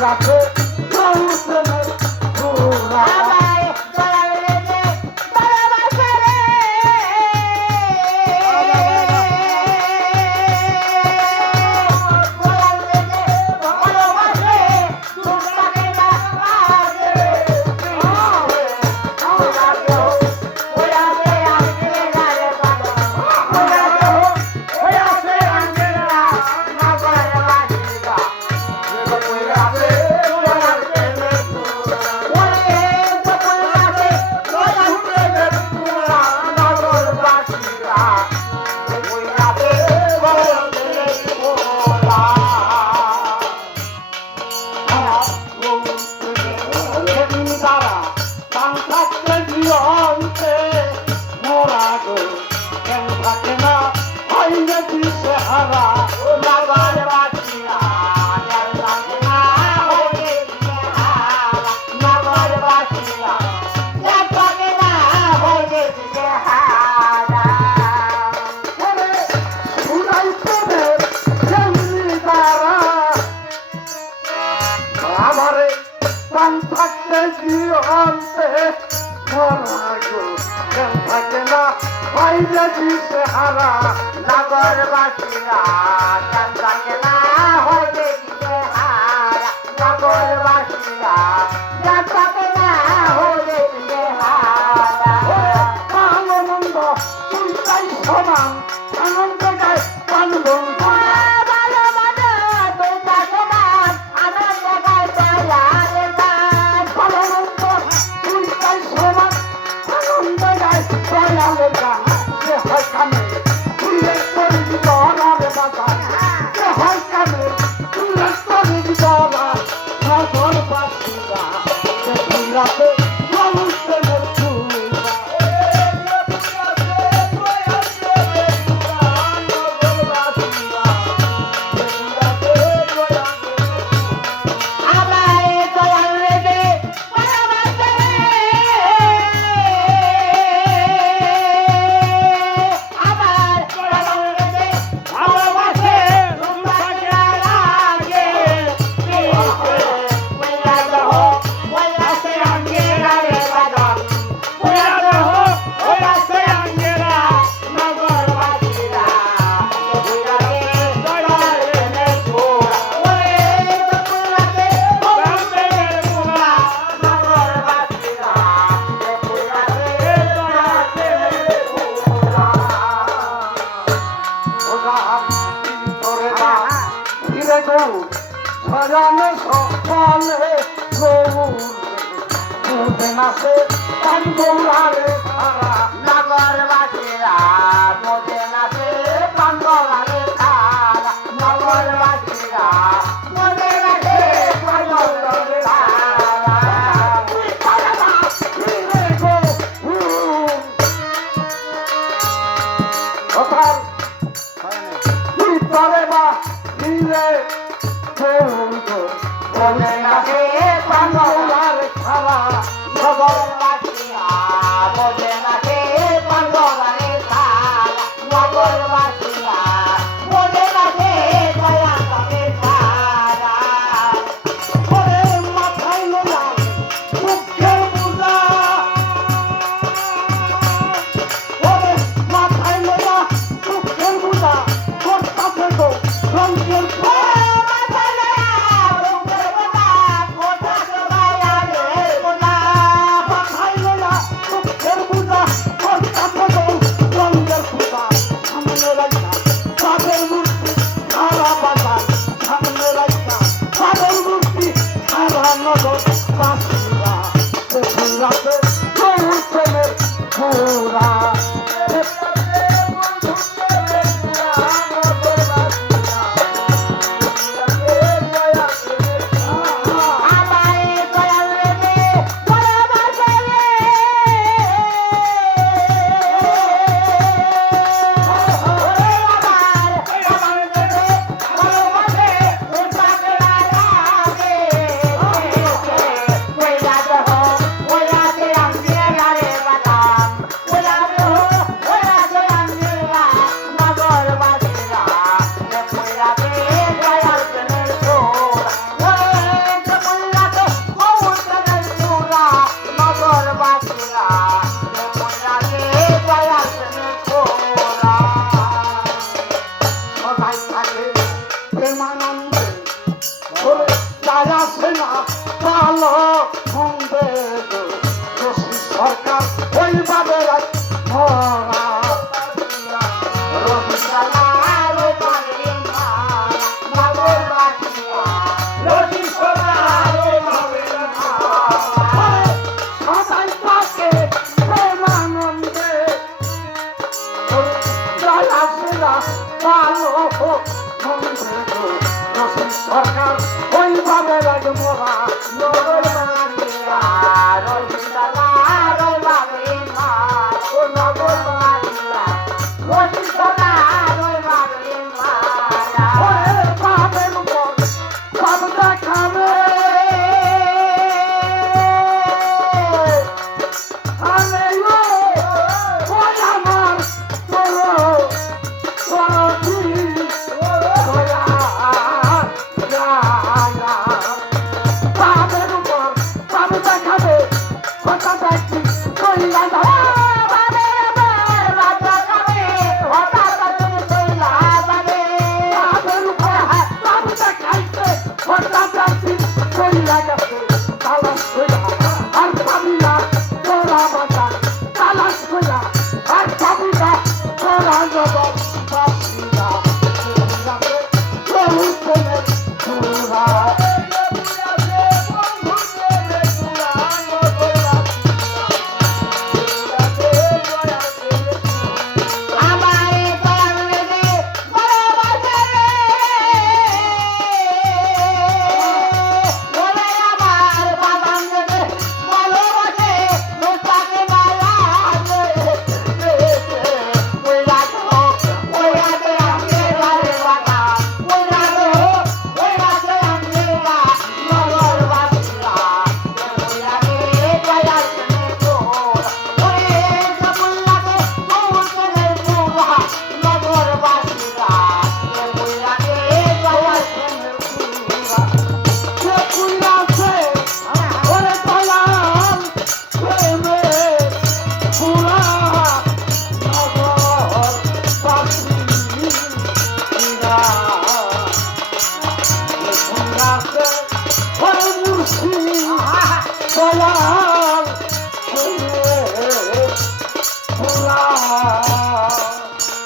rocker. থাকে না বাইরে দিশে হারা নগরবাসীরা কেন থাকে না হয়ে দিশে হারা নগরবাসীরা কেন থাকে voltar. মাসে মাসে পান্দোলারে সারা নগর বাসীরা মজে নাচে পান্দোলারে সারা নগর বাসীরা মজে নাচে পান্দোলারে Yeah. ভগবান Oh, গো। সরকার ওই ভাবে